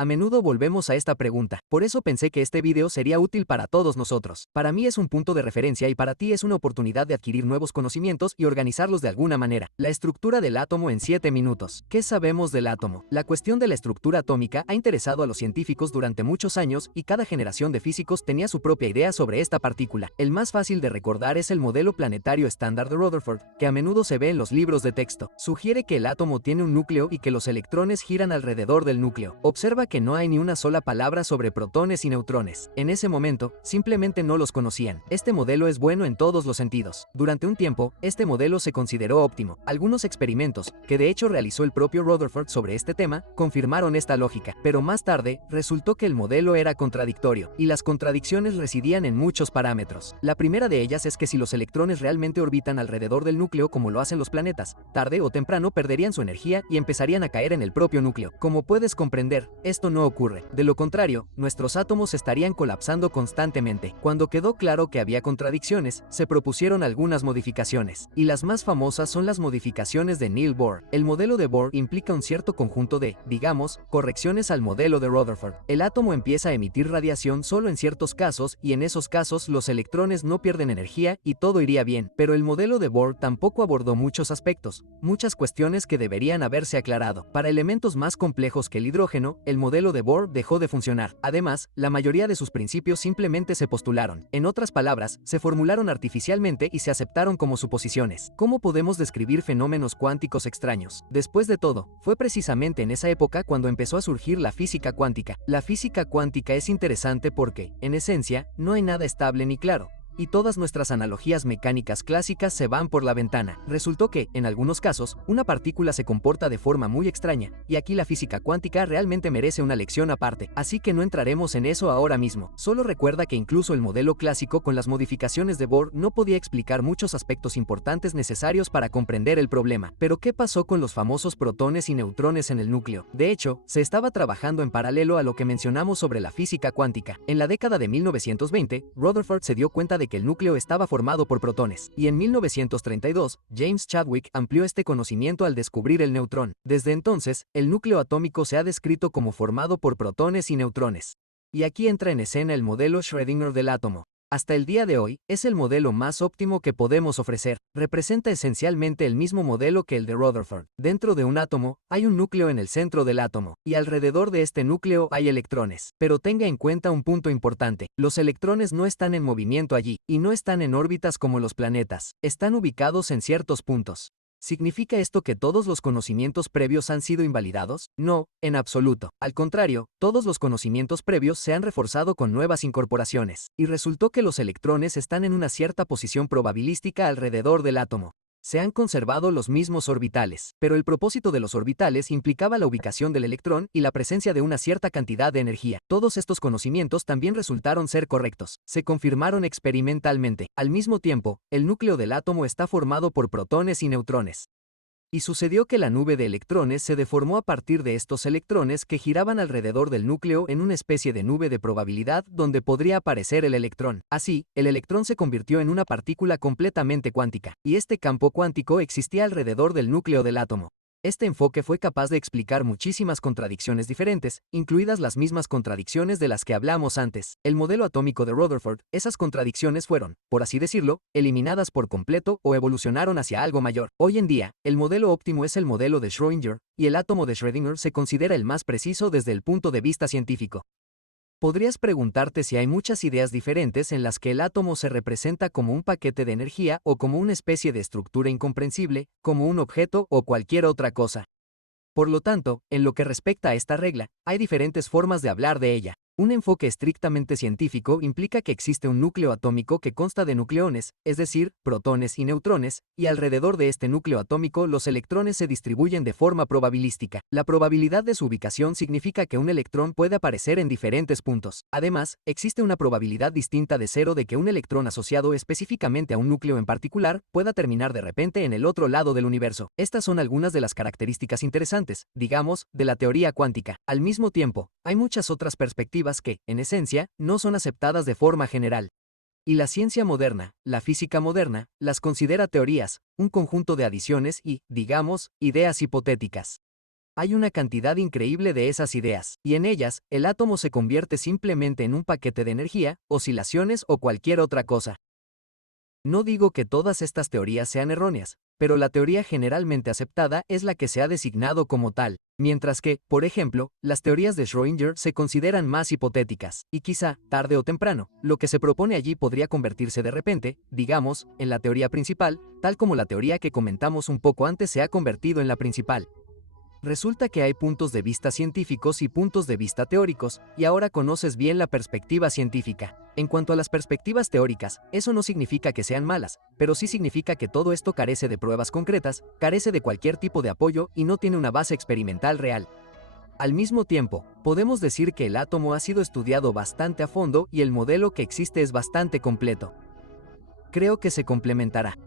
A menudo volvemos a esta pregunta, por eso pensé que este video sería útil para todos nosotros. Para mí es un punto de referencia y para ti es una oportunidad de adquirir nuevos conocimientos y organizarlos de alguna manera. La estructura del átomo en 7 minutos. ¿Qué sabemos del átomo? La cuestión de la estructura atómica ha interesado a los científicos durante muchos años y cada generación de físicos tenía su propia idea sobre esta partícula. El más fácil de recordar es el modelo planetario estándar de Rutherford, que a menudo se ve en los libros de texto. Sugiere que el átomo tiene un núcleo y que los electrones giran alrededor del núcleo. Observa que no hay ni una sola palabra sobre protones y neutrones. En ese momento, simplemente no los conocían. Este modelo es bueno en todos los sentidos. Durante un tiempo, este modelo se consideró óptimo. Algunos experimentos, que de hecho realizó el propio Rutherford sobre este tema, confirmaron esta lógica, pero más tarde, resultó que el modelo era contradictorio, y las contradicciones residían en muchos parámetros. La primera de ellas es que si los electrones realmente orbitan alrededor del núcleo como lo hacen los planetas, tarde o temprano perderían su energía y empezarían a caer en el propio núcleo. Como puedes comprender, esto no ocurre. De lo contrario, nuestros átomos estarían colapsando constantemente. Cuando quedó claro que había contradicciones, se propusieron algunas modificaciones, y las más famosas son las modificaciones de Neil Bohr. El modelo de Bohr implica un cierto conjunto de, digamos, correcciones al modelo de Rutherford. El átomo empieza a emitir radiación solo en ciertos casos y en esos casos los electrones no pierden energía y todo iría bien, pero el modelo de Bohr tampoco abordó muchos aspectos, muchas cuestiones que deberían haberse aclarado. Para elementos más complejos que el hidrógeno, el modelo de Bohr dejó de funcionar. Además, la mayoría de sus principios simplemente se postularon. En otras palabras, se formularon artificialmente y se aceptaron como suposiciones. ¿Cómo podemos describir fenómenos cuánticos extraños? Después de todo, fue precisamente en esa época cuando empezó a surgir la física cuántica. La física cuántica es interesante porque, en esencia, no hay nada estable ni claro, y todas nuestras analogías mecánicas clásicas se van por la ventana. Resultó que, en algunos casos, una partícula se comporta de forma muy extraña, y aquí la física cuántica realmente merece una lección aparte, así que no entraremos en eso ahora mismo. Solo recuerda que incluso el modelo clásico con las modificaciones de Bohr no podía explicar muchos aspectos importantes necesarios para comprender el problema. Pero ¿qué pasó con los famosos protones y neutrones en el núcleo? De hecho, se estaba trabajando en paralelo a lo que mencionamos sobre la física cuántica. En la década de 1920, Rutherford se dio cuenta de que el núcleo estaba formado por protones, y en 1932, James Chadwick amplió este conocimiento al descubrir el neutrón. Desde entonces, el núcleo atómico se ha descrito como formado por protones y neutrones. Y aquí entra en escena el modelo Schrödinger del átomo. Hasta el día de hoy, es el modelo más óptimo que podemos ofrecer. Representa esencialmente el mismo modelo que el de Rutherford. Dentro de un átomo, hay un núcleo en el centro del átomo, y alrededor de este núcleo hay electrones. Pero tenga en cuenta un punto importante. Los electrones no están en movimiento allí, y no están en órbitas como los planetas. Están ubicados en ciertos puntos. ¿Significa esto que todos los conocimientos previos han sido invalidados? No, en absoluto. Al contrario, todos los conocimientos previos se han reforzado con nuevas incorporaciones, y resultó que los electrones están en una cierta posición probabilística alrededor del átomo. Se han conservado los mismos orbitales, pero el propósito de los orbitales implicaba la ubicación del electrón y la presencia de una cierta cantidad de energía. Todos estos conocimientos también resultaron ser correctos. Se confirmaron experimentalmente. Al mismo tiempo, el núcleo del átomo está formado por protones y neutrones. Y sucedió que la nube de electrones se deformó a partir de estos electrones que giraban alrededor del núcleo en una especie de nube de probabilidad donde podría aparecer el electrón. Así, el electrón se convirtió en una partícula completamente cuántica, y este campo cuántico existía alrededor del núcleo del átomo. Este enfoque fue capaz de explicar muchísimas contradicciones diferentes, incluidas las mismas contradicciones de las que hablamos antes. El modelo atómico de Rutherford, esas contradicciones fueron, por así decirlo, eliminadas por completo o evolucionaron hacia algo mayor. Hoy en día, el modelo óptimo es el modelo de Schrödinger, y el átomo de Schrödinger se considera el más preciso desde el punto de vista científico. Podrías preguntarte si hay muchas ideas diferentes en las que el átomo se representa como un paquete de energía o como una especie de estructura incomprensible, como un objeto o cualquier otra cosa. Por lo tanto, en lo que respecta a esta regla, hay diferentes formas de hablar de ella. Un enfoque estrictamente científico implica que existe un núcleo atómico que consta de nucleones, es decir, protones y neutrones, y alrededor de este núcleo atómico los electrones se distribuyen de forma probabilística. La probabilidad de su ubicación significa que un electrón puede aparecer en diferentes puntos. Además, existe una probabilidad distinta de cero de que un electrón asociado específicamente a un núcleo en particular pueda terminar de repente en el otro lado del universo. Estas son algunas de las características interesantes, digamos, de la teoría cuántica. Al mismo tiempo, hay muchas otras perspectivas que, en esencia, no son aceptadas de forma general. Y la ciencia moderna, la física moderna, las considera teorías, un conjunto de adiciones y, digamos, ideas hipotéticas. Hay una cantidad increíble de esas ideas, y en ellas, el átomo se convierte simplemente en un paquete de energía, oscilaciones o cualquier otra cosa. No digo que todas estas teorías sean erróneas, pero la teoría generalmente aceptada es la que se ha designado como tal, mientras que, por ejemplo, las teorías de Schrödinger se consideran más hipotéticas, y quizá, tarde o temprano, lo que se propone allí podría convertirse de repente, digamos, en la teoría principal, tal como la teoría que comentamos un poco antes se ha convertido en la principal. Resulta que hay puntos de vista científicos y puntos de vista teóricos, y ahora conoces bien la perspectiva científica. En cuanto a las perspectivas teóricas, eso no significa que sean malas, pero sí significa que todo esto carece de pruebas concretas, carece de cualquier tipo de apoyo y no tiene una base experimental real. Al mismo tiempo, podemos decir que el átomo ha sido estudiado bastante a fondo y el modelo que existe es bastante completo. Creo que se complementará.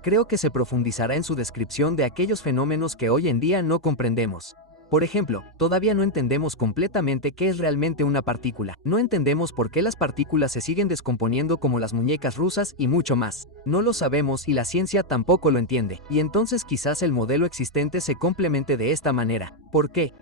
Creo que se profundizará en su descripción de aquellos fenómenos que hoy en día no comprendemos. Por ejemplo, todavía no entendemos completamente qué es realmente una partícula, no entendemos por qué las partículas se siguen descomponiendo como las muñecas rusas y mucho más. No lo sabemos y la ciencia tampoco lo entiende, y entonces quizás el modelo existente se complemente de esta manera. ¿Por qué?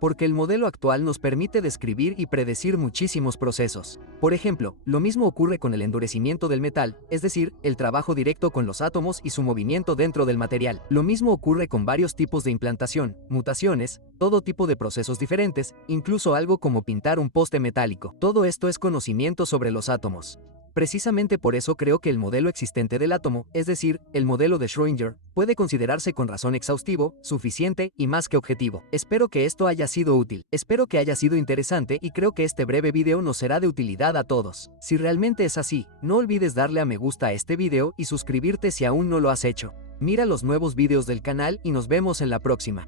Porque el modelo actual nos permite describir y predecir muchísimos procesos. Por ejemplo, lo mismo ocurre con el endurecimiento del metal, es decir, el trabajo directo con los átomos y su movimiento dentro del material. Lo mismo ocurre con varios tipos de implantación, mutaciones, todo tipo de procesos diferentes, incluso algo como pintar un poste metálico. Todo esto es conocimiento sobre los átomos. Precisamente por eso creo que el modelo existente del átomo, es decir, el modelo de Schrödinger, puede considerarse con razón exhaustivo, suficiente y más que objetivo. Espero que esto haya sido útil, espero que haya sido interesante y creo que este breve video nos será de utilidad a todos. Si realmente es así, no olvides darle a me gusta a este video y suscribirte si aún no lo has hecho. Mira los nuevos videos del canal y nos vemos en la próxima.